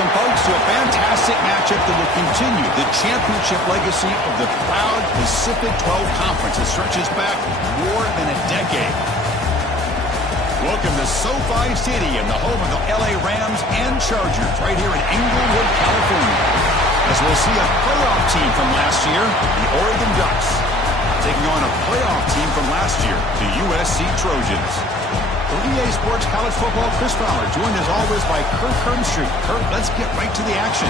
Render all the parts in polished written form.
Welcome, folks, to a fantastic matchup that will continue the championship legacy of the proud Pacific 12 Conference that stretches back more than a decade. Welcome to SoFi Stadium, the home of the LA Rams and Chargers, right here in Inglewood, California. As we'll see a playoff team from last year, the Oregon Ducks, taking on a playoff team from last year, the USC Trojans. For EA Sports College Football, Chris Fowler, joined as always by Kurt Kernstreet. Kurt, let's get right to the action.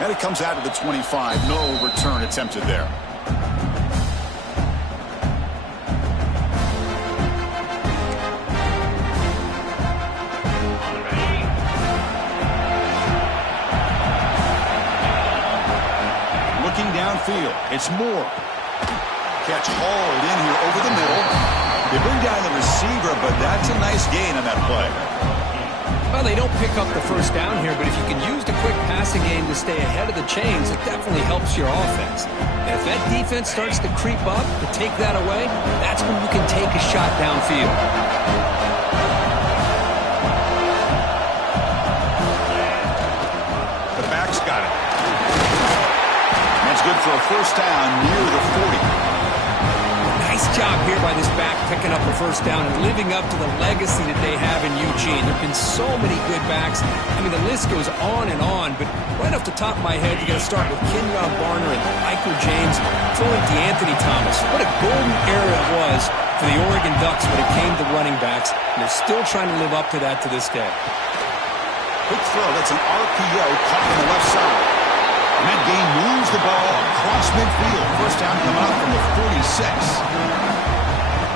And it comes out of the 25. No return attempted there. Looking downfield. It's Moore. Catch hauled in here over the middle. They bring down the receiver, but that's a nice gain on that play. Well, they don't pick up the first down here, but if you can use the quick passing game to stay ahead of the chains, it definitely helps your offense. And if that defense starts to creep up to take that away, that's when you can take a shot downfield. The back's got it. That's good for a first down near the 40. Nice job here by this back picking up the first down and living up to the legacy that they have in Eugene. There have been so many good backs. I mean, the list goes on and on, but right off the top of my head, you got to start with Kenyon Barner and Michael James, throwing DeAnthony Thomas. What a golden era it was for the Oregon Ducks when it came to running backs, and they're still trying to live up to that to this day. Quick throw. That's an RPO caught on the left side. And that game moves the ball across midfield. First down coming up from the 46.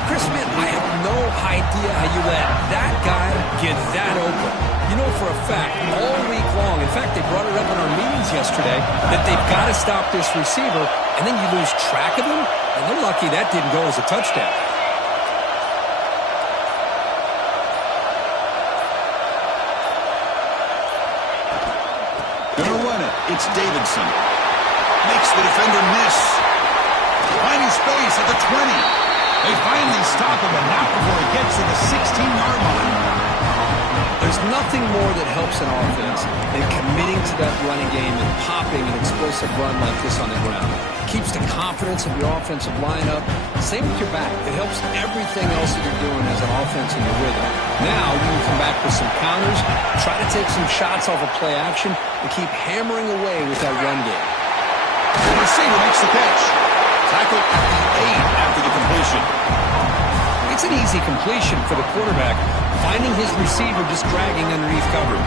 Chris Smith, I have no idea how you let that guy get that open. You know for a fact, all week long, in fact, they brought it up in our meetings yesterday, that they've got to stop this receiver, and then you lose track of him, and they're lucky that didn't go as a touchdown. Gonna run it. It's Davidson. Makes the defender miss. Finding space at the 20. They finally stop him, and not before he gets to the 16-yard line. There's nothing more that helps an offense than committing to that running game and popping an explosive run like this on the ground. Keeps the confidence of your offensive lineup. Same with your back. It helps everything else that you're doing as an offense in your rhythm. Now you can come back with some counters, try to take some shots off of play action, and keep hammering away with that run game. The receiver makes the catch. Tackle at the 8 after the completion. It's an easy completion for the quarterback, finding his receiver just dragging underneath coverage.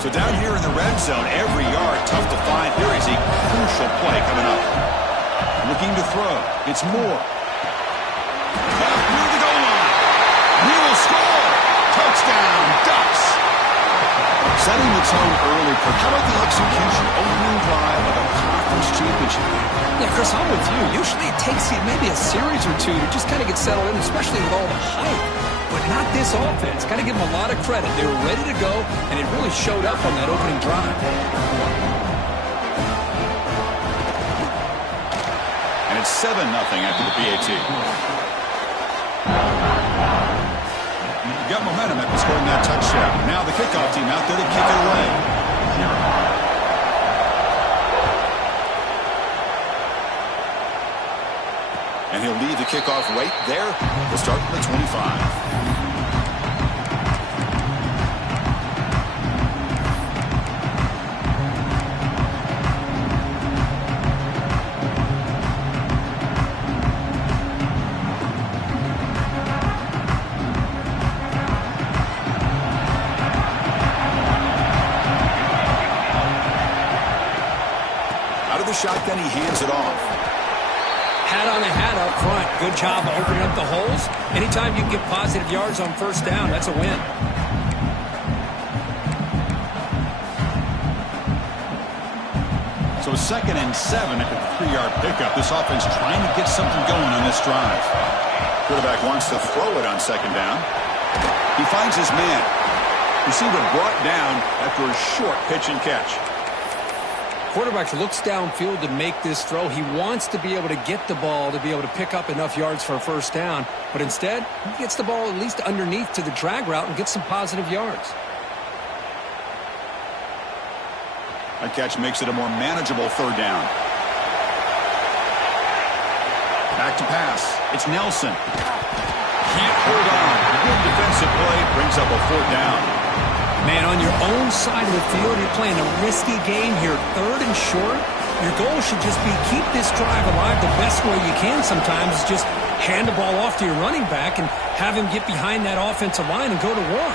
So down here in the red zone, every yard tough to find. Here is a crucial play coming up. Looking to throw. It's Moore. Back near the goal line. He will score. Touchdown, Ducks. Setting the tone early. How about the execution? Opening drive of a conference championship. Yeah, Chris, I'm with you. Usually it takes you maybe a series or two to just kind of get settled in, especially with all the hype. But not this offense. Got to give them a lot of credit. They were ready to go, and it really showed up on that opening drive. And it's 7-0 after the PAT. Got momentum after scoring that touchdown. Now the kickoff team out there to kick it away. And he'll leave the kickoff right there. We'll start from the 25. then he hands it off. Hat on a hat up front. Good job opening up the holes. Anytime you can get positive yards on first down, that's a win. So 2nd and 7 at the 3-yard pickup. This offense trying to get something going on this drive. Quarterback wants to throw it on 2nd down. He finds his man. Receiver brought down after a short pitch and catch. Quarterback looks downfield to make this throw. He wants to be able to get the ball to be able to pick up enough yards for a first down. But instead, he gets the ball at least underneath to the drag route and gets some positive yards. That catch makes it a more manageable 3rd down. Back to pass. It's Nelson. Can't hold on. Good defensive play brings up a 4th down. Man, on your own side of the field, you're playing a risky game here. 3rd and short. Your goal should just be keep this drive alive the best way you can sometimes. Is just hand the ball off to your running back and have him get behind that offensive line and go to work.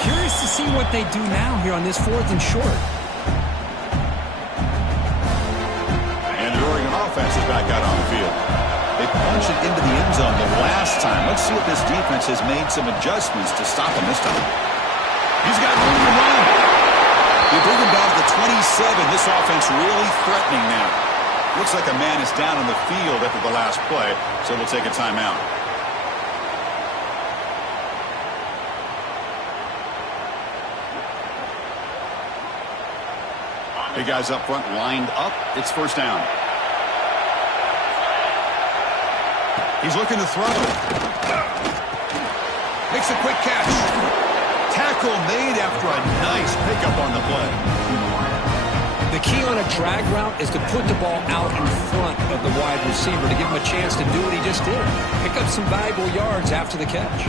Curious to see what they do now here on this 4th and short. And the Oregon offense is back out on the field. They punch it into the end zone the last time. Let's see if this defense has made some adjustments to stop him this time. He's got room to run. They bring him down to the 27. This offense really threatening now. Looks like a man is down on the field after the last play, so we'll take a timeout. Big guys up front lined up. It's 1st down. He's looking to throw. Makes a quick catch. Tackle made after a nice pickup on the play. The key on a drag route is to put the ball out in front of the wide receiver to give him a chance to do what he just did. Pick up some valuable yards after the catch.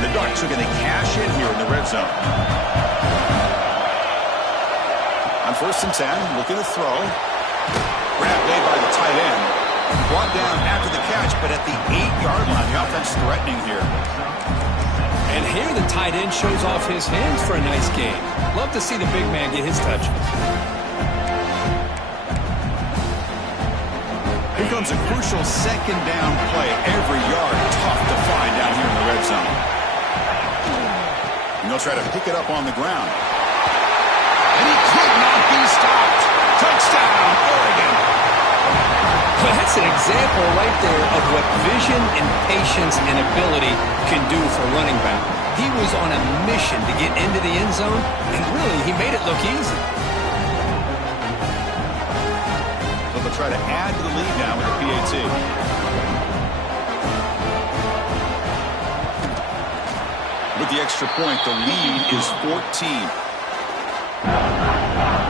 The Ducks are going to cash in here in the red zone. On 1st and 10, looking to throw. Grab made by the tight end. Brought down after the catch, but at the 8-yard line, the offense threatening here. And here the tight end shows off his hands for a nice game. Love to see the big man get his touches. Here comes a crucial 2nd down play. Every yard tough to find down here in the red zone. And they'll try to pick it up on the ground. And he could not be stopped. Touchdown, Oregon. Well, that's an example right there of what vision and patience and ability can do for a running back. He was on a mission to get into the end zone, and really, he made it look easy. So they'll try to add to the lead now with the PAT. With the extra point, the lead is 14.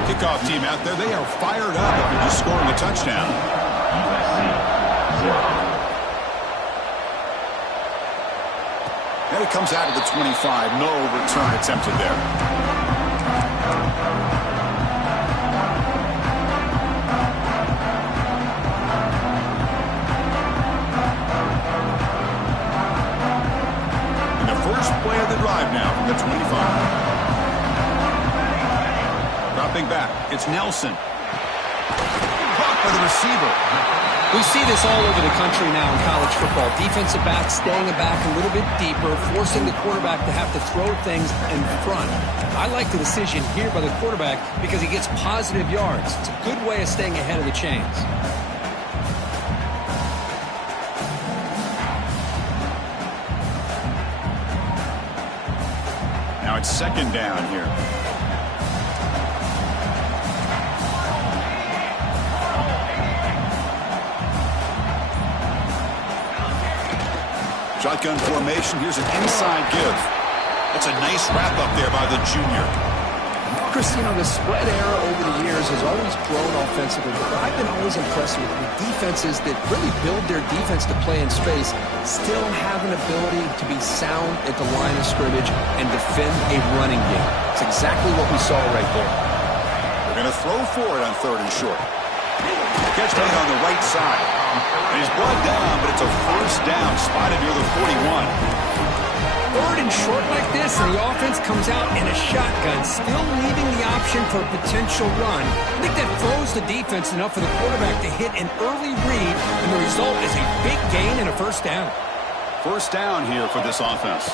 Kickoff team out there, they are fired up after just scoring a touchdown. And it comes out of the 25. No return attempted there. And the first play of the drive now from the 25. Dropping back, it's Nelson. Caught by the receiver. We see this all over the country now in college football. Defensive backs staying back a little bit deeper, forcing the quarterback to have to throw things in front. I like the decision here by the quarterback because he gets positive yards. It's a good way of staying ahead of the chains. Now it's 2nd down here. Shotgun formation. Here's an inside give. That's a nice wrap up there by the junior. Chris, you know, the spread era over the years has always grown offensively, but I've been always impressed with defenses that really build their defense to play in space, still have an ability to be sound at the line of scrimmage and defend a running game. It's exactly what we saw right there. They're going to throw for it on 3rd and short. Catch made on the right side. And he's brought down, but it's a 1st down, spotted near the 41. Third and short like this, and the offense comes out in a shotgun, still leaving the option for a potential run. I think that throws the defense enough for the quarterback to hit an early read, and the result is a big gain and a first down. First down here for this offense.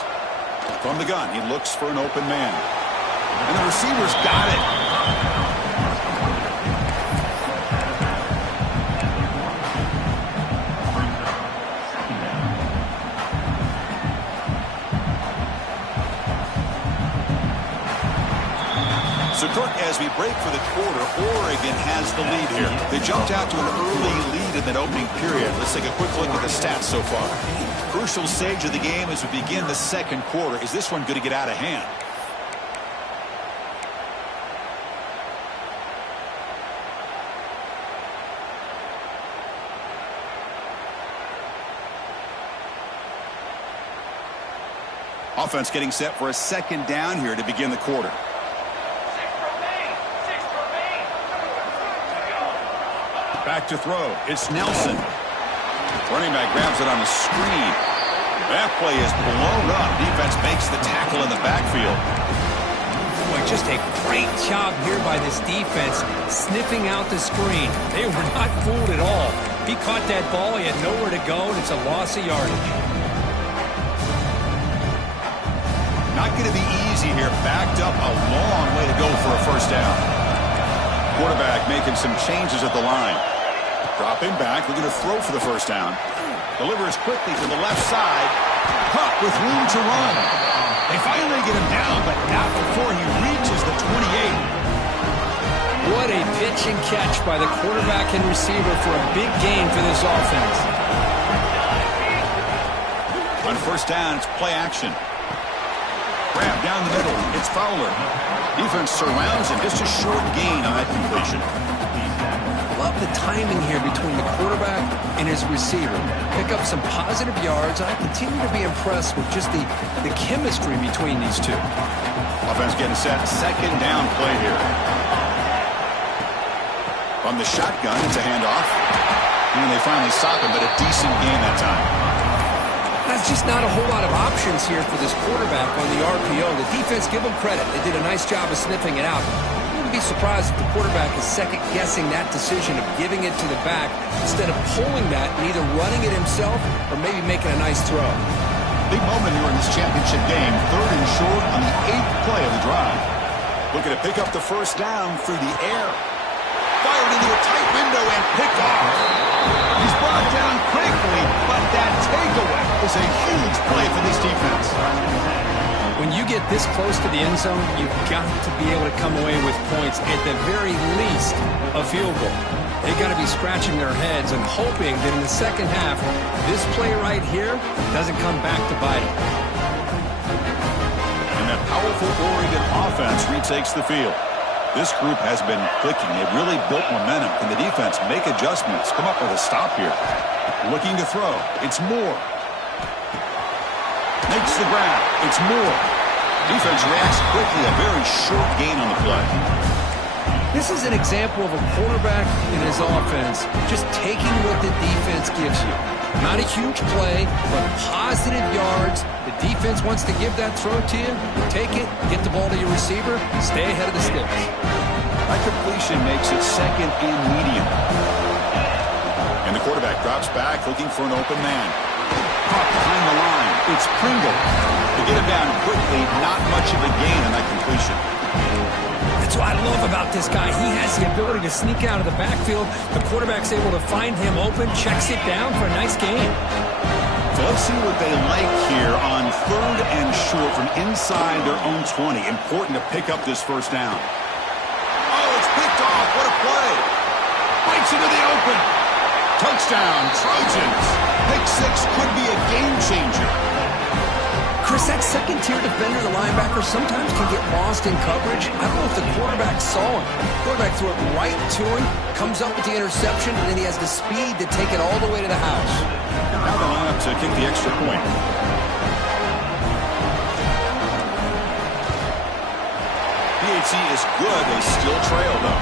From the gun, he looks for an open man. And the receiver's got it. So, Kirk, as we break for the quarter, Oregon has the lead here. They jumped out to an early lead in that opening period. Let's take a quick look at the stats so far. Crucial stage of the game as we begin the second quarter. Is this one going to get out of hand? Offense getting set for a second down here to begin the quarter. Back to throw. It's Nelson. Running back grabs it on the screen. That play is blown up. Defense makes the tackle in the backfield. Boy, just a great job here by this defense, sniffing out the screen. They were not fooled at all. He caught that ball. He had nowhere to go, and it's a loss of yardage. Not going to be easy here. Backed up a long way to go for a first down. Quarterback making some changes at the line. Dropping back, looking to throw for the first down. Delivers quickly to the left side. Caught with room to run. They finally get him down, but not before he reaches the 28. What a pitch and catch by the quarterback and receiver for a big gain for this offense. On first down, it's play action. Grab down the middle. It's Fowler. Defense surrounds him. Just a short gain on that completion. Love the timing here between the quarterback and his receiver. Pick up some positive yards. I continue to be impressed with just the chemistry between these two. Offense getting set. Second down play here. From the shotgun, it's a handoff. And they finally stop him, but a decent gain that time. That's just not a whole lot of options here for this quarterback on the RPO. The defense, give them credit. They did a nice job of sniffing it out. I wouldn't be surprised if the quarterback is second-guessing that decision of giving it to the back instead of pulling that and either running it himself or maybe making a nice throw. Big moment here in this championship game. Third and short on the 8th play of the drive. Looking to pick up the first down through the air. Fired into a tight window and picked off. He's brought down quickly, but that takeaway is a huge play for this defense. When you get this close to the end zone, you've got to be able to come away with points, at the very least, a field goal. They've got to be scratching their heads and hoping that in the second half, this play right here doesn't come back to bite them. And that powerful Oregon offense retakes the field. This group has been clicking. They've really built momentum. Can the defense make adjustments? Come up with a stop here. Looking to throw. It's Moore. Makes the grab. It's Moore. Defense reacts quickly. A very short gain on the play. This is an example of a quarterback in his offense just taking what the defense gives you. Not a huge play, but positive yards. The defense wants to give that throw to you. Take it, get the ball to your receiver, stay ahead of the sticks. That completion makes it second and medium. And the quarterback drops back, looking for an open man. Caught behind the line. It's Pringle. To get him down quickly, not much of a gain on that completion. That's what I love about this guy. He has the ability to sneak out of the backfield. The quarterback's able to find him open, checks it down for a nice gain. So let's see what they like here on third and short from inside their own 20. Important to pick up this first down. Oh, it's picked off. What a play. Breaks into the open. Touchdown, Trojans. Pick six could be a game changer. Chris, that second-tier defender, the linebacker, sometimes can get lost in coverage. I don't know if the quarterback saw him. The quarterback threw it right to him, comes up with the interception, and then he has the speed to take it all the way to the house. Now the lineup to kick the extra point. PAT is good. They still trail, though.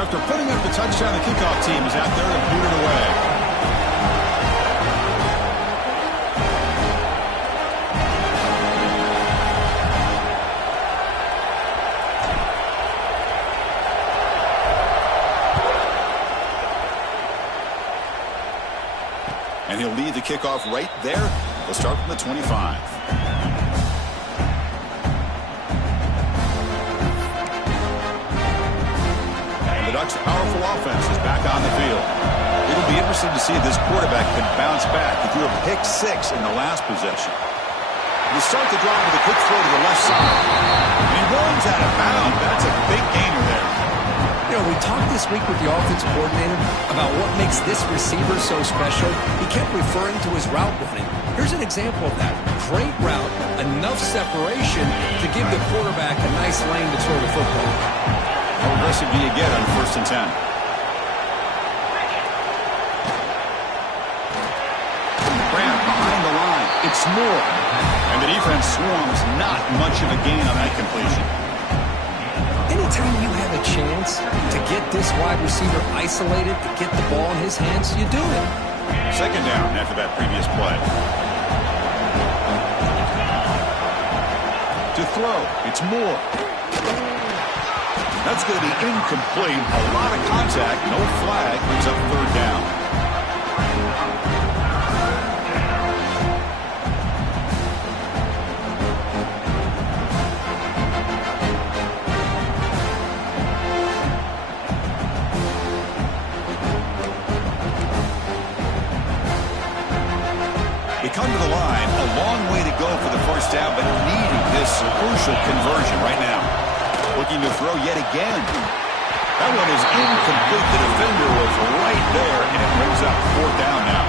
after putting up the touchdown, the kickoff team is out there to boot it away. And he'll lead the kickoff right there. They'll start from the 25. And the Ducks' powerful offense is back on the field. It'll be interesting to see if this quarterback can bounce back. He threw a pick 6 in the last possession. They start the drive with a quick throw to the left side. And he runs out of bounds. That's a big gainer there. You know, we talked this week with the offense coordinator about what makes this receiver so special. He kept referring to his route running. Here's an example of that. Great route, enough separation to give the quarterback a nice lane to throw the football. How aggressive do you get on 1st and 10? Grant behind the line. It's Moore. And the defense swarms. Not much of a gain on that completion. Anytime you have a chance to get this wide receiver isolated, to get the ball in his hands, you do it. 2nd down after that previous play. To throw, it's Moore. That's going to be incomplete. A lot of contact, no flag, brings up 3rd down. Come to the line, a long way to go for the 1st down, but needing this crucial conversion right now. Looking to throw yet again. That one is incomplete. The defender was right there, and it brings up 4th down now.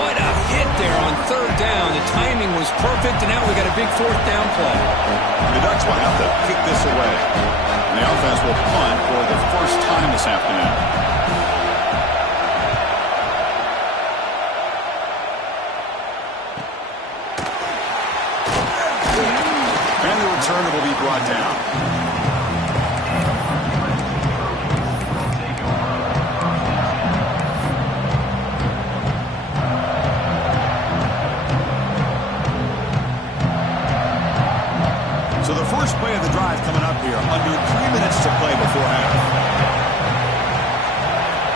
What a hit there on 3rd down. The timing was perfect, and now we got a big 4th down play. The Ducks will have to kick this away. And the offense will punt for the first time this afternoon. Turner will be brought down. So the first play of the drive coming up here, under 3 minutes to play before half.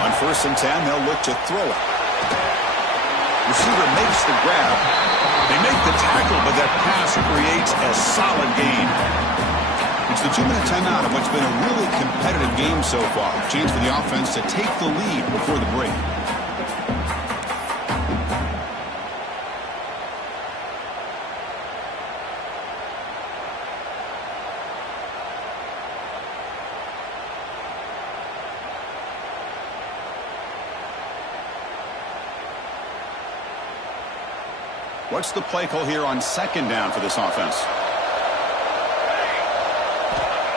On 1st and 10, they'll look to throw it. Receiver makes the grab. They make the tackle, but that pass creates a solid gain. It's the 2-minute timeout of what's been a really competitive game so far. Chance for the offense to take the lead before the break. What's the play call here on 2nd down for this offense?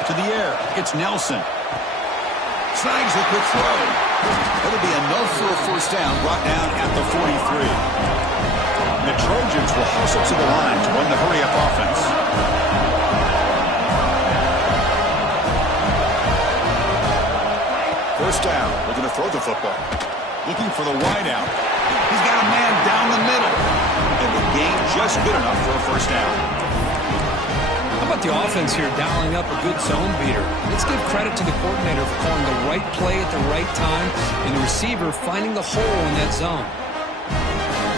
To the air, it's Nelson. Snags a quick throw. It'll be enough for a 1st down, brought down at the 43. The Trojans will hustle to the line to run the hurry-up offense. 1st down, looking to throw the football. Looking for the wideout. He's got a man down the middle. And the gain just good enough for a 1st down. How about the offense here dialing up a good zone beater? Let's give credit to the coordinator for calling the right play at the right time and the receiver finding the hole in that zone.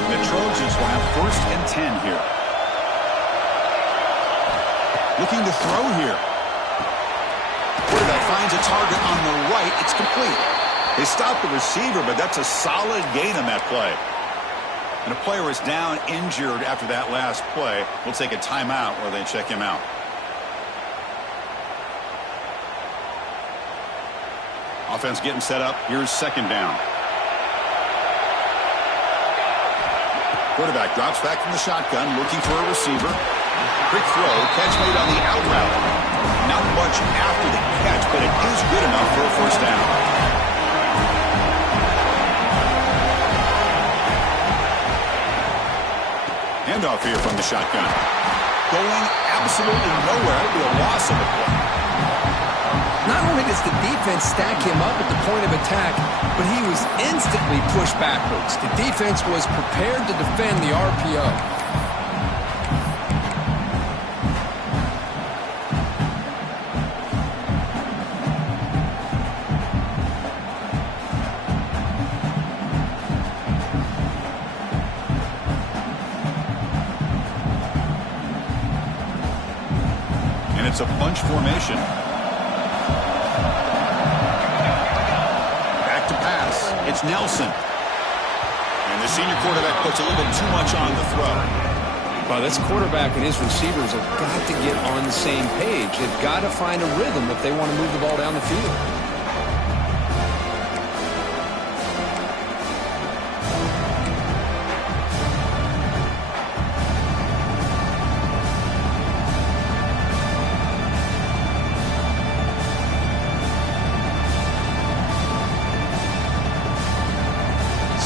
The Trojans will have 1st and 10 here. Looking to throw here. Quarterback finds a target on the right. It's complete. They stop the receiver, but that's a solid gain on that play. And a player is down injured after that last play. We'll take a timeout where they check him out. Offense getting set up. Here's 2nd down. Quarterback drops back from the shotgun, looking for a receiver. Quick throw, catch made on the out route. Not much after the catch, but it is good enough for a 1st down. Handoff here from the shotgun. Going absolutely nowhere. It'll be a loss of the play. Not only did as the defense stack him up at the point of attack, but he was instantly pushed backwards. The defense was prepared to defend the RPO. It's a bunch formation. Back to pass. It's Nelson. And the senior quarterback puts a little bit too much on the throw. Well, this quarterback and his receivers have got to get on the same page. They've got to find a rhythm if they want to move the ball down the field.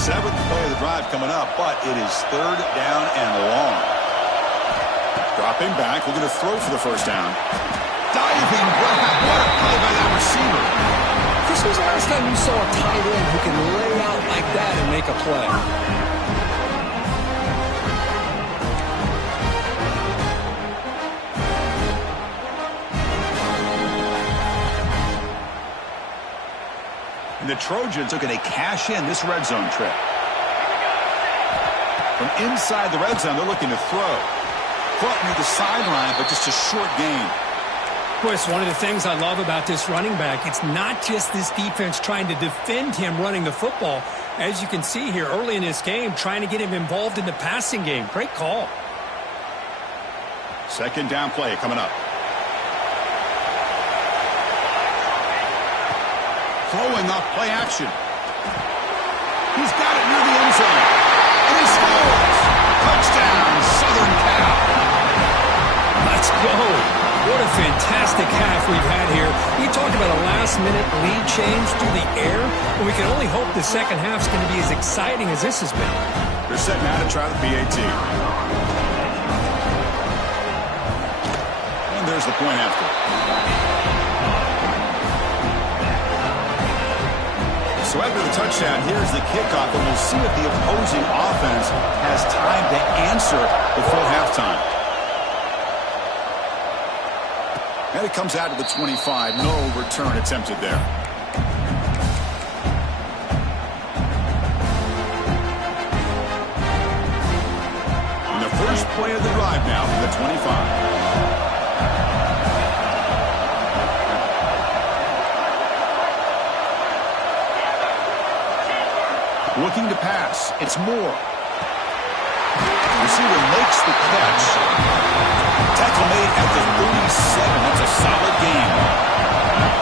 Seventh play of the drive coming up, but it is third down and long. Dropping back, looking to throw for the first down. Diving grab. What a play by that receiver. Chris, when's the last time you saw a tight end who can lay out like that and make a play? And the Trojans are going to cash in this red zone trip. From inside the red zone, they're looking to throw. Caught near the sideline, but just a short gain. Chris, one of the things I love about this running back, it's not just this defense trying to defend him running the football. As you can see here early in this game, trying to get him involved in the passing game. Great call. Second down play coming up. Throwing up play action. He's got it near the end zone. And he scores. Touchdown, Southern Cal. Let's go. What a fantastic half we've had here. We talked about a last-minute lead change through the air, but we can only hope the second half's going to be as exciting as this has been. They're setting out to try the PAT. And there's the point after. So after the touchdown, here's the kickoff, and we'll see if the opposing offense has time to answer before halftime. And it comes out to the 25. No return attempted there. And the first play of the drive now from the 25. Looking to pass. It's Moore. Receiver makes the catch. Tackle made at the 37. That's a solid gain.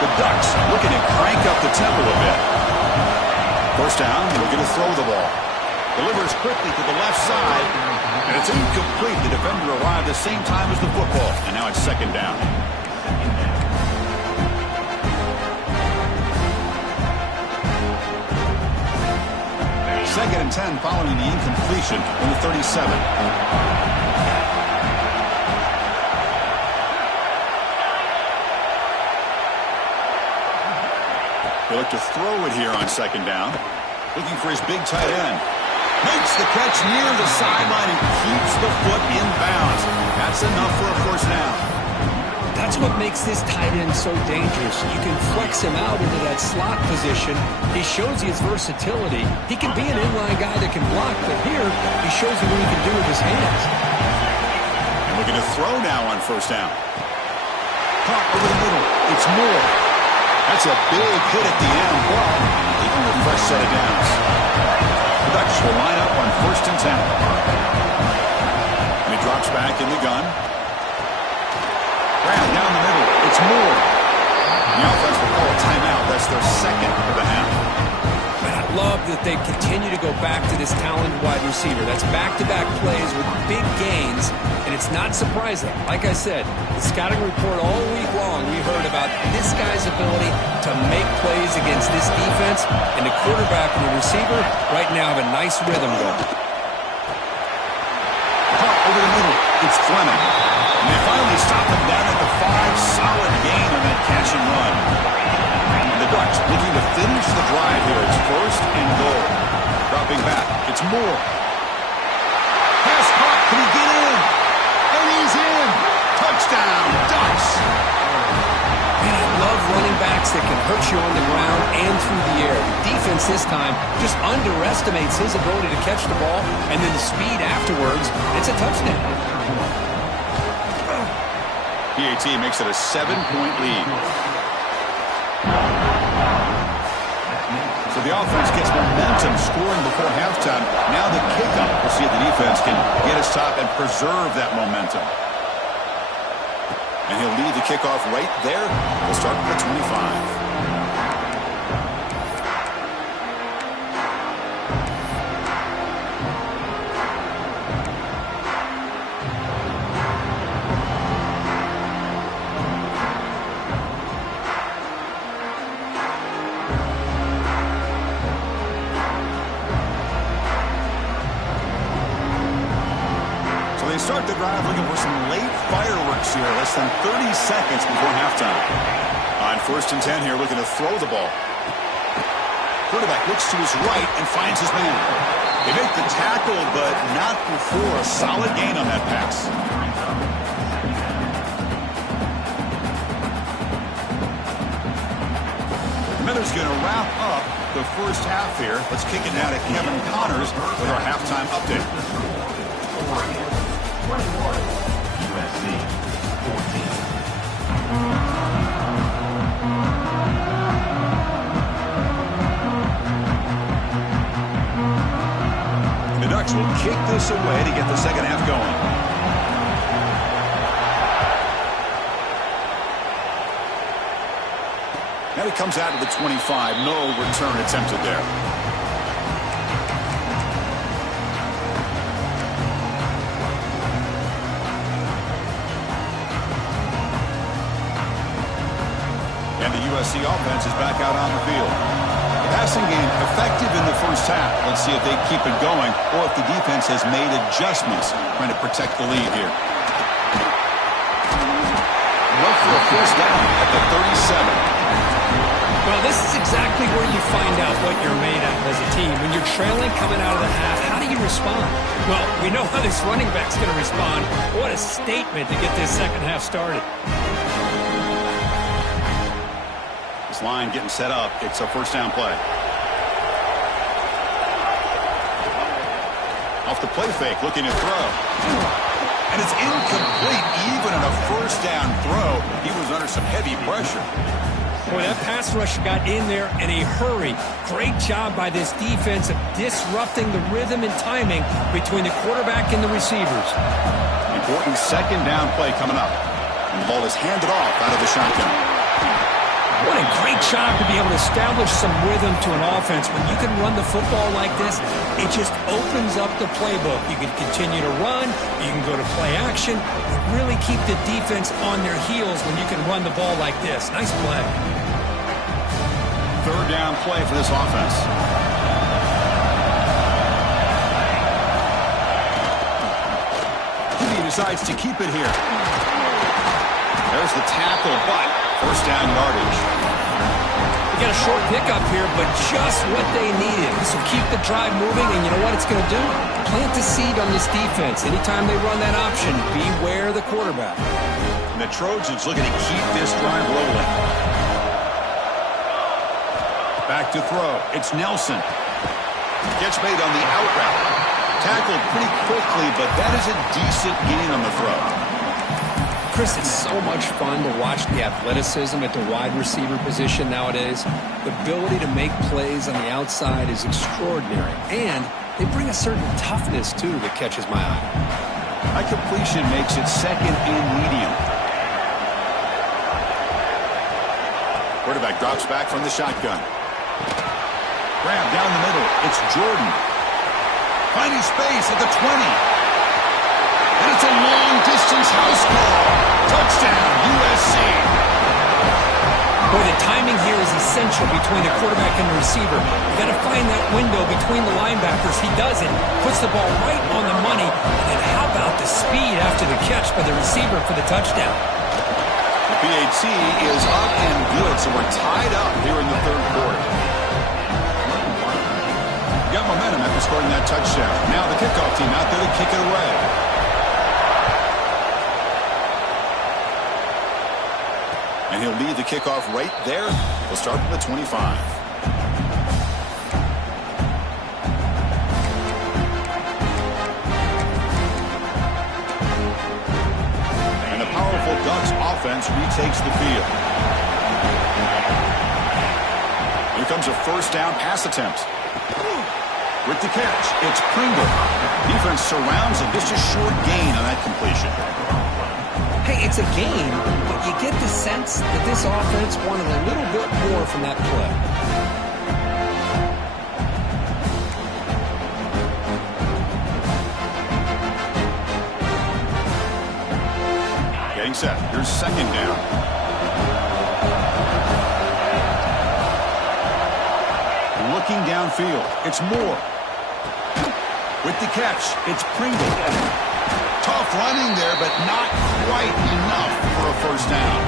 The Ducks looking to crank up the tempo a bit. First down, looking to throw the ball. Delivers quickly to the left side. And it's incomplete. The defender arrived the same time as the football. And now it's second down. Second and 10 following the incompletion on the 37. They look to throw it here on second down. Looking for his big tight end. Makes the catch near the sideline and keeps the foot in bounds. That's enough for a first down. That's what makes this tight end so dangerous. You can flex him out into that slot position. He shows you his versatility. He can be an inline guy that can block, but here he shows you what he can do with his hands. And looking to throw now on first down. Caught over the middle. It's Moore. That's a big hit at the end, but even with a fresh set of downs. The Ducks will line up on first and 10. And he drops back in the gun. Grab down the middle. It's Moore. The offense will call a timeout. That's their second of the half. And I love that they continue to go back to this talented wide receiver. That's back-to-back plays with big gains, and it's not surprising. Like I said, the scouting report all week long, we heard about this guy's ability to make plays against this defense, and the quarterback and the receiver right now have a nice rhythm going. Caught over the middle. It's Fleming. And they finally stop him down at the 5. Solid gain on that catch and run. running back. It's Moore. Pass caught. Can he get in? And he's in. Touchdown, Ducks. Man, I love running backs that can hurt you on the ground and through the air. The defense this time just underestimates his ability to catch the ball, and then the speed afterwards, it's a touchdown. PAT makes it a 7-point lead. So the offense gets momentum scoring before halftime. Now the kickoff. We'll see if the defense can get a stop and preserve that momentum. And he'll lead the kickoff right there. We'll start with the 25. Start the drive looking for some late fireworks here. Less than 30 seconds before halftime. On 1st and 10 here, looking to throw the ball. Quarterback looks to his right and finds his man. They make the tackle, but not before a solid gain on that pass. Miller's going to wrap up the first half here. Let's kick it now to Kevin Connors with our halftime update. 21, USC 14. The Ducks will kick this away to get the second half going. Now he comes out to the 25. No return attempted there. And the USC offense is back out on the field. The passing game effective in the first half. Let's see if they keep it going or if the defense has made adjustments trying to protect the lead here. Look for a first down at the 37. Well, this is exactly where you find out what you're made of as a team. When you're trailing coming out of the half, how do you respond? Well, we know how this running back's going to respond. What a statement to get this second half started. Line getting set up. It's a first down play. Off the play fake, looking to throw. And it's incomplete. Even on a first down throw, he was under some heavy pressure. Boy, that pass rush got in there in a hurry. Great job by this defense of disrupting the rhythm and timing between the quarterback and the receivers. Important second down play coming up. And the ball is handed off out of the shotgun. What a great job to be able to establish some rhythm to an offense. When you can run the football like this, it just opens up the playbook. You can continue to run. You can go to play action. You really keep the defense on their heels when you can run the ball like this. Nice play. Third down play for this offense. He decides to keep it here. There's the tackle, but first down yardage. We got a short pickup here, but just what they needed. This will keep the drive moving, and you know what it's going to do? Plant the seed on this defense. Anytime they run that option, beware the quarterback. And the Trojans looking to keep this drive rolling. Back to throw. It's Nelson. Gets made on the out route. Tackled pretty quickly, but that is a decent gain on the throw. Chris, it's so much fun to watch the athleticism at the wide receiver position nowadays. The ability to make plays on the outside is extraordinary, and they bring a certain toughness, too, that catches my eye. High completion makes it second and medium. Quarterback drops back from the shotgun. Grab down the middle. It's Jordan. Finding space at the 20. And it's a long-distance house call. Touchdown, USC. Boy, the timing here is essential between the quarterback and the receiver. You got to find that window between the linebackers. He does it. Puts the ball right on the money. And how about the speed after the catch by the receiver for the touchdown? The PAT is up and good, so we're tied up here in the third quarter. Got momentum after scoring that touchdown. Now the kickoff team out there to kick it away. And he'll lead the kickoff right there. We'll start from the 25. And the powerful Ducks offense retakes the field. Here comes a first down pass attempt. With the catch, it's Pringle. Defense surrounds him. Just a short gain on that completion. Hey, it's a game, but you get the sense that this offense wanted a little bit more from that play. Getting set. Here's second down. Looking downfield. It's Moore. With the catch, it's Pringle. Tough running there, but not quite enough for a first down.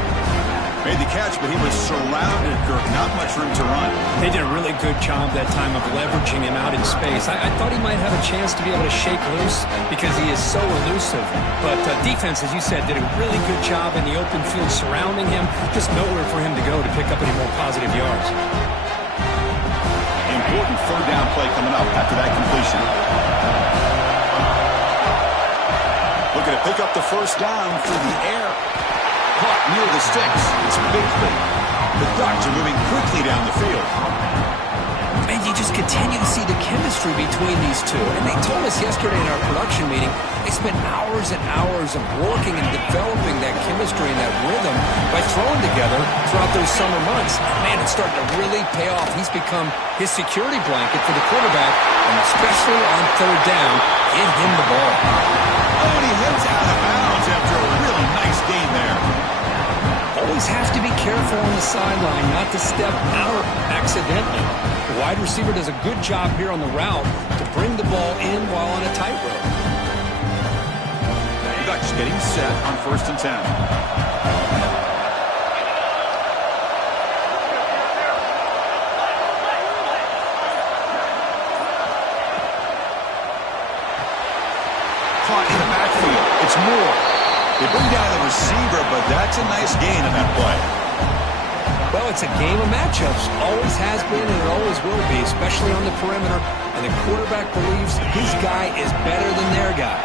Made the catch, but he was surrounded, Kirk. Not much room to run. They did a really good job that time of leveraging him out in space. I thought he might have a chance to be able to shake loose because he is so elusive. But defense, as you said, did a really good job in the open field surrounding him. Just nowhere for him to go to pick up any more positive yards. Important third down play coming up after that completion. Looking to pick up the first down through the air. Caught near the sticks. It's Bigley. The Ducks are moving quickly down the field. And you just continue to see the chemistry between these two. And they told us yesterday in our production meeting, they spent hours and hours of working and developing that chemistry and that rhythm by throwing together throughout those summer months. And man, it's starting to really pay off. He's become his security blanket for the quarterback, and especially on third down, get him the ball. Oh, and he heads out of bounds after a really nice gain there. Always have to be careful on the sideline not to step out accidentally. The wide receiver does a good job here on the route to bring the ball in while on a tightrope. The Ducks getting set on 1st and 10. Caught in the backfield. It's Moore. They bring down the receiver, but that's a nice gain on that play. Well, it's a game of matchups. Always has been and it always will be, especially on the perimeter. And the quarterback believes his guy is better than their guy.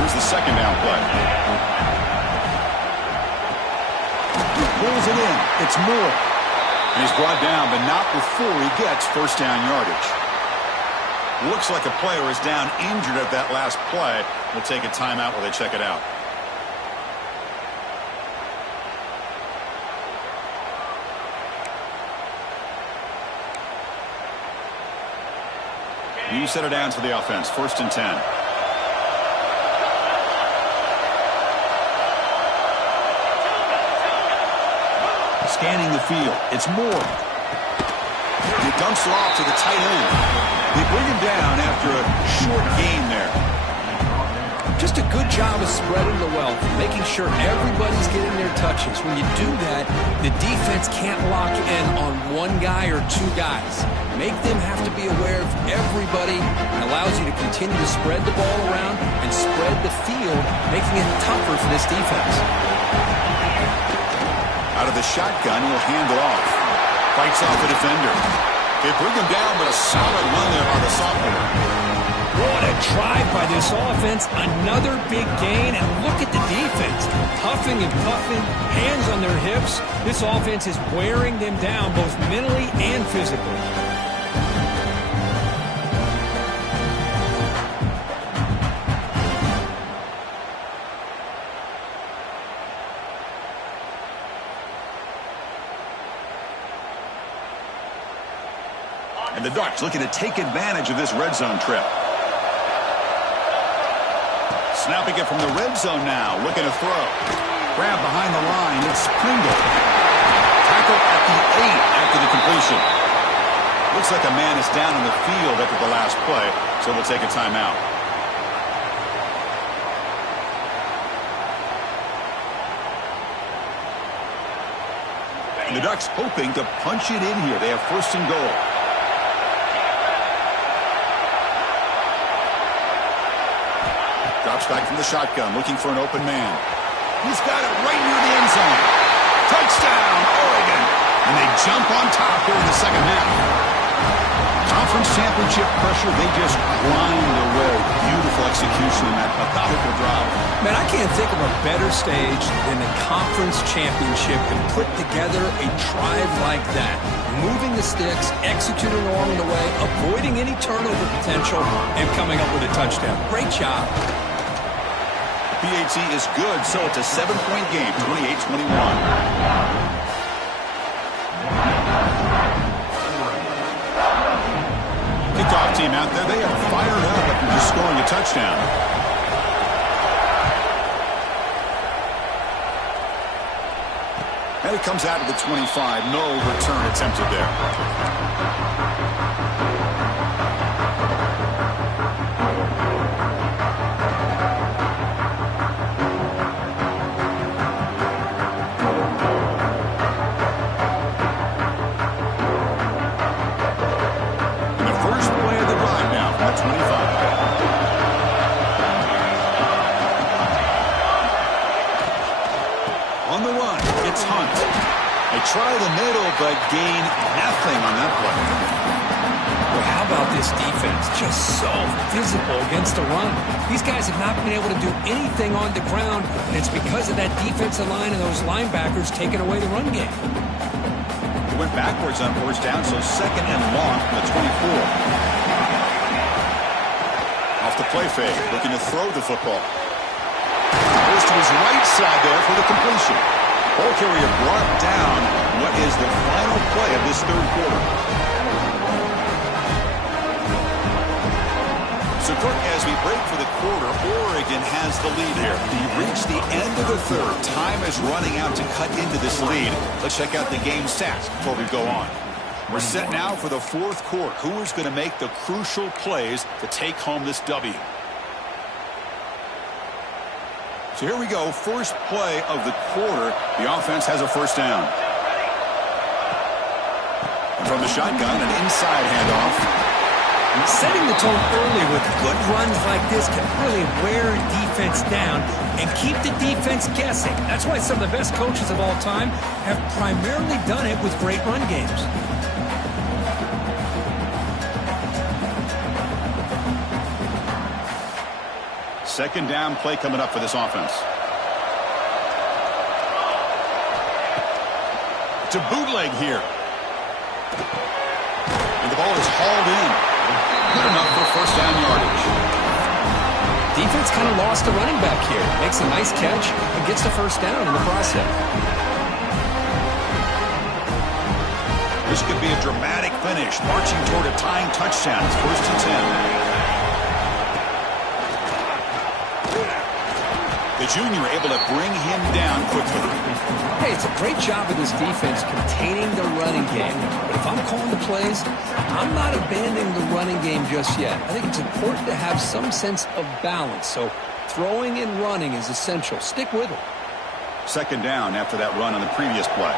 Here's the second down play. Pulls it in. It's Moore. And he's brought down, but not before he gets first down yardage. Looks like a player is down injured at that last play. We'll take a timeout while they check it out. You set it down to the offense. 1st and 10. Scanning the field. It's Moore. He dumps it off to the tight end. They bring him down after a short gain there. Just a good job of spreading the wealth, making sure everybody's getting their touches. When you do that, the defense can't lock in on one guy or two guys. Make them have to be aware of everybody, and allows you to continue to spread the ball around and spread the field, making it tougher for this defense. Out of the shotgun, he'll hand it off. Fights off the defender. They bring him down, but a solid run there by the sophomore. What a drive by this offense. Another big gain, and look at the defense. Huffing and puffing, hands on their hips. This offense is wearing them down both mentally and physically. And the Ducks looking to take advantage of this red zone trip. Snapping it from the red zone now, looking to throw. Grab behind the line, it's Pringle. Tackle at the 8 after the completion. Looks like a man is down in the field after the last play, so we'll take a timeout. And the Ducks hoping to punch it in here. They have 1st and goal. Drops back from the shotgun, looking for an open man. He's got it right near the end zone. Touchdown, Oregon. And they jump on top here in the second half. Conference championship pressure, they just grind away. Beautiful execution in that methodical drive. Man, I can't think of a better stage than the conference championship to put together a drive like that. Moving the sticks, executing along the way, avoiding any turnover potential, and coming up with a touchdown. Great job. PAT is good, so it's a 7-point game, 28-21. Kickoff team out there, they are fired up after just scoring a touchdown. And it comes out to the 25. No return attempted there. Try the middle, but gain nothing on that play. Well, how about this defense? Just so physical against the run. These guys have not been able to do anything on the ground, and it's because of that defensive line and those linebackers taking away the run game. He went backwards on first down, so second and long from the 24. Off the play fake, looking to throw the football. Goes to his right side there for the completion. Ball carrier brought down. What is the final play of this third quarter? So, Kirk, as we break for the quarter, Oregon has the lead here. We reach the end of the third. Time is running out to cut into this lead. Let's check out the game stats before we go on. We're set now for the fourth quarter. Who is going to make the crucial plays to take home this W? So here we go, first play of the quarter. The offense has a first down. And from the shotgun, an inside handoff. Setting the tone early with good runs like this can really wear a defense down and keep the defense guessing. That's why some of the best coaches of all time have primarily done it with great run games. Second down play coming up for this offense. It's a bootleg here. And the ball is hauled in. Good enough for first down yardage. Defense kind of lost the running back here. Makes a nice catch and gets the first down in the process. This could be a dramatic finish, marching toward a tying touchdown. It's first and 10. The junior able to bring him down quickly. Hey, it's a great job of this defense containing the running game. But if I'm calling the plays, I'm not abandoning the running game just yet. I think it's important to have some sense of balance. So throwing and running is essential. Stick with it. Second down after that run on the previous play.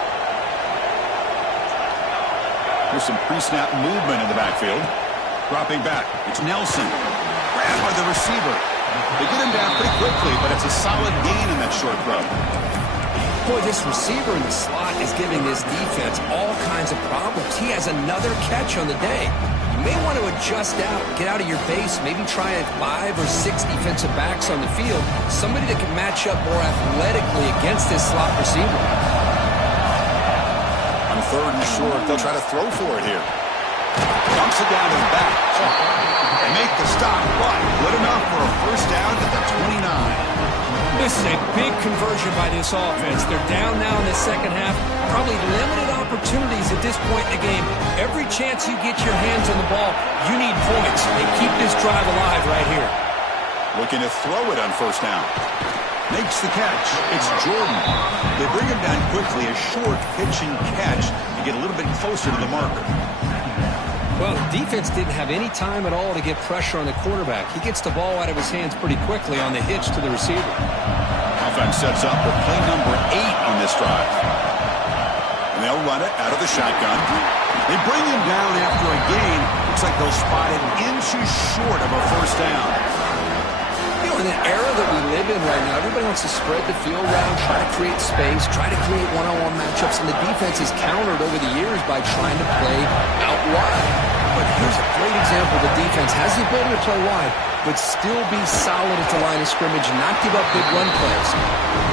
There's some pre-snap movement in the backfield. Dropping back. It's Nelson. Grabbed by the receiver. They get him down pretty quickly, but it's a solid gain in that short throw. Boy, this receiver in the slot is giving this defense all kinds of problems. He has another catch on the day. You may want to adjust out, get out of your base, maybe try 5 or 6 defensive backs on the field, somebody that can match up more athletically against this slot receiver. On third and short, they'll try to throw for it here. Dumps it down to the back. They make the stop, but good enough for a first down at the 29. This is a big conversion by this offense. They're down now in the second half. Probably limited opportunities at this point in the game. Every chance you get your hands on the ball, you need points. They keep this drive alive right here. Looking to throw it on first down. Makes the catch. It's Jordan. They bring him down quickly. A short pitch and catch to get a little bit closer to the marker. Well, the defense didn't have any time at all to get pressure on the quarterback. He gets the ball out of his hands pretty quickly on the hitch to the receiver. Offense sets up with play number 8 on this drive. And they'll run it out of the shotgun. They bring him down after a gain. Looks like they'll spot it inches short of a first down. You know, know, in the era that we live in right now, everybody wants to spread the field around, try to create space, try to create one-on-one matchups, and the defense is countered over the years by trying to play out wide. But here's a great example. The defense has the ability to play wide, but still be solid at the line of scrimmage and not give up big run plays.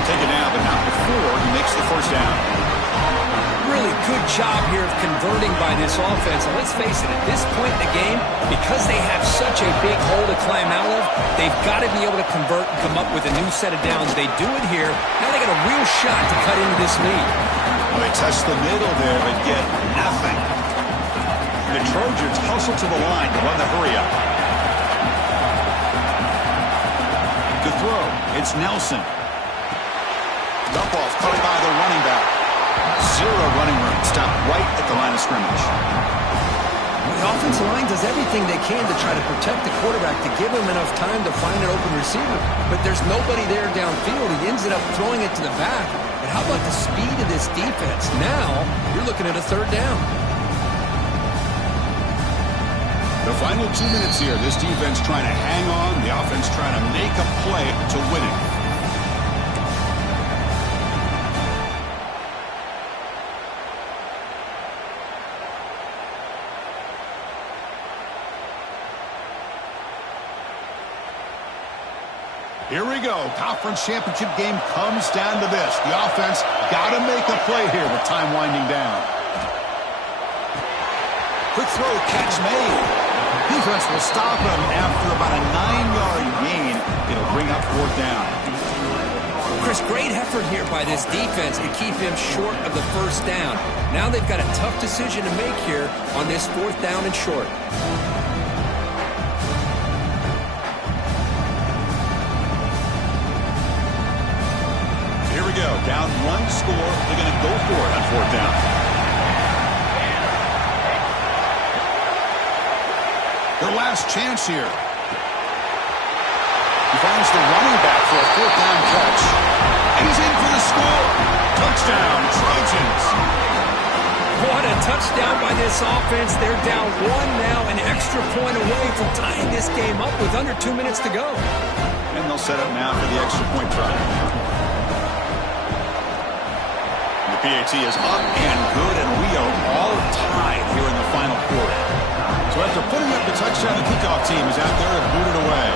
Take it down, but not before he makes the first down. Really good job here of converting by this offense. And let's face it, at this point in the game, because they have such a big hole to climb out of, they've got to be able to convert and come up with a new set of downs. They do it here. Now they got a real shot to cut into this lead. Well, they touch the middle there, but get nothing. The Trojans hustle to the line to run the hurry up. To throw, it's Nelson. Dump off caught by the running back. Zero running room. Stopped right at the line of scrimmage. The offensive line does everything they can to try to protect the quarterback, to give him enough time to find an open receiver. But there's nobody there downfield. He ends up throwing it to the back. And how about the speed of this defense? Now you're looking at a third down. The final 2 minutes here. This defense trying to hang on. The offense trying to make a play to win it. Here we go. Conference championship game comes down to this. The offense got to make a play here with time winding down. Quick throw, catch made. Defense will stop him after about a 9-yard gain. It'll bring up fourth down. Chris, great effort here by this defense to keep him short of the first down. Now they've got a tough decision to make here on this fourth down and short. Here we go. Down one score. They're going to go for it on fourth down. Their last chance here. He finds the running back for a fourth down catch. And he's in for the score. Touchdown, Trojans. What a touchdown by this offense. They're down one now, an extra point away from tying this game up with under 2 minutes to go. And they'll set up now for the extra point try. The PAT is up and good, and we are all tied here in the final quarter. So after putting up the touchdown, the kickoff team is out there to boot it away.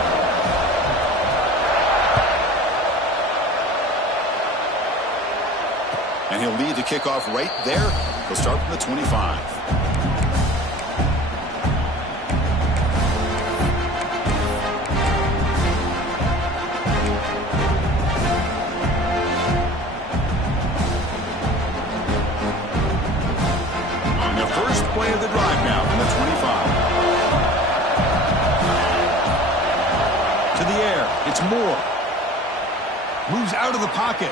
And he'll lead the kickoff right there. He'll start from the 25. And the first play of the drive now from the 25. To the air. It's Moore. Moves out of the pocket.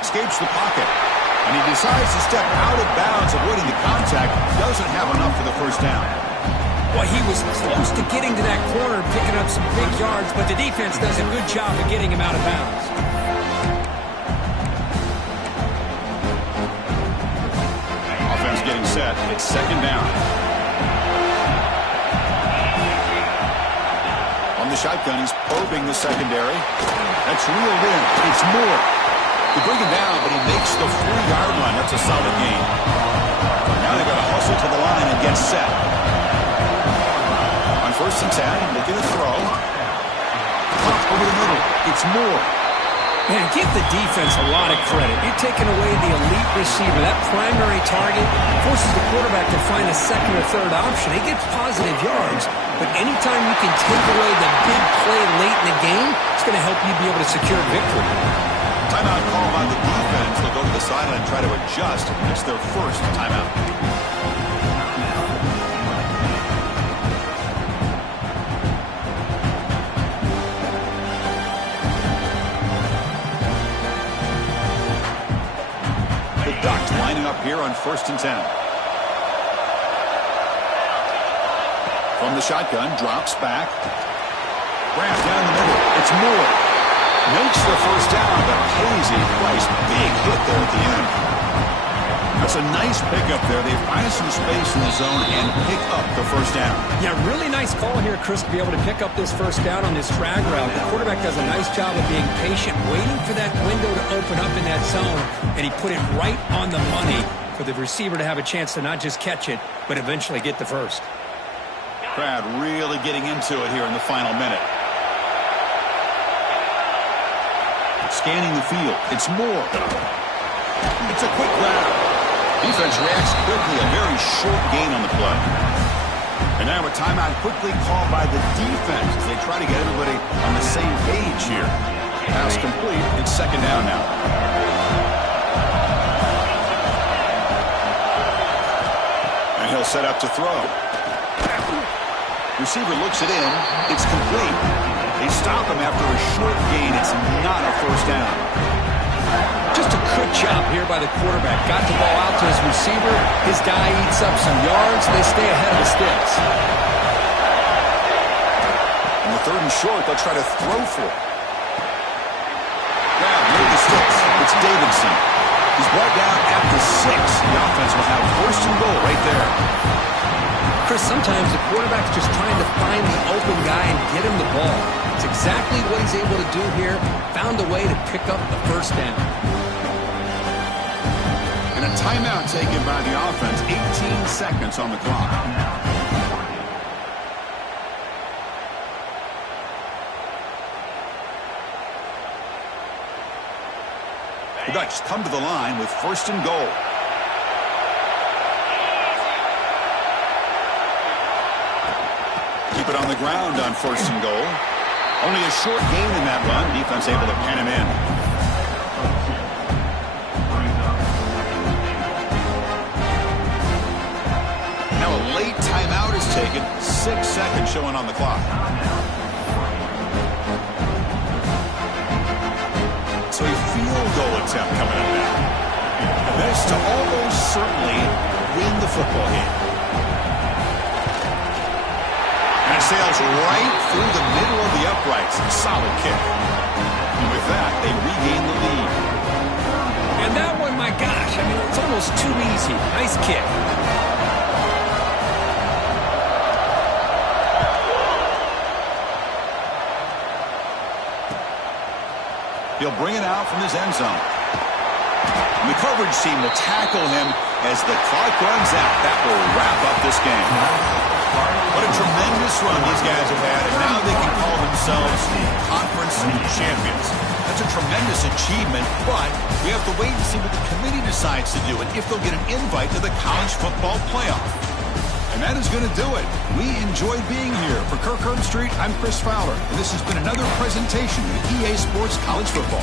Escapes the pocket. And he decides to step out of bounds, avoiding the contact. Doesn't have enough for the first down. Well, he was close to getting to that corner, picking up some big yards, but the defense does a good job of getting him out of bounds. Offense getting set. It's second down. On the shotgun, he's probing the secondary. That's reeled in. It's Moore. They bring him down, but he makes the 4-yard run. That's a solid gain. Now they got to hustle to the line and get set. On first and 10, looking to throw. Up over the middle. It's Moore. Man, give the defense a lot of credit. You're taking away the elite receiver. That primary target forces the quarterback to find a second or third option. He gets positive yards, but anytime you can take away the big play late in the game, it's going to help you be able to secure victory. Timeout call by the defense. They'll go to the sideline and try to adjust. It's their first timeout. The Ducks lining up here on first and 10. From the shotgun, drops back. Grabs down the middle. It's Moore. Makes the first down, but pays a price. Big hit there at the end. That's a nice pickup there. They find some space in the zone and pick up the first down. Yeah, really nice call here, Chris, to be able to pick up this first down on this drag route. The quarterback does a nice job of being patient, waiting for that window to open up in that zone, and he put it right on the money for the receiver to have a chance to not just catch it, but eventually get the first. Crowd really getting into it here in the final minute. Scanning the field. It's Moore. It's a quick grab. Defense reacts quickly. A very short gain on the play. And now a timeout quickly called by the defense as they try to get everybody on the same page here. Pass complete. It's second down now. And he'll set up to throw. Receiver looks it in. It's complete. They stop him after a short gain. It's not a first down. Just a good job here by the quarterback. Got the ball out to his receiver. His guy eats up some yards. They stay ahead of the sticks. On the third and short, they'll try to throw for it. Grab near the sticks. It's Davidson. He's brought down at the 6. The offense will have first and goal right there. Chris, sometimes the quarterback's just trying to find the open guy and get him the ball. It's exactly what he's able to do here. Found a way to pick up the first down. And a timeout taken by the offense. 18 seconds on the clock. The Dutch come to the line with first and goal. Keep it on the ground on first and goal. Only a short gain in that run. Defense able to pan him in. Now a late timeout is taken. 6 seconds showing on the clock. So a field goal attempt coming up now. This to almost certainly win the football game. And it sails right through the middle of the uprights. Solid kick. And with that, they regain the lead. And that one, my gosh, I mean, it's almost too easy. Nice kick. He'll bring it out from his end zone. And the coverage team will tackle him as the clock runs out. That will wrap up this game. What a tremendous run these guys have had, and now they can call themselves conference champions. That's a tremendous achievement, but we have to wait and see what the committee decides to do and if they'll get an invite to the college football playoff. And that is going to do it. We enjoyed being here. For Kirk Herbstreit, I'm Chris Fowler, and this has been another presentation of EA Sports College Football.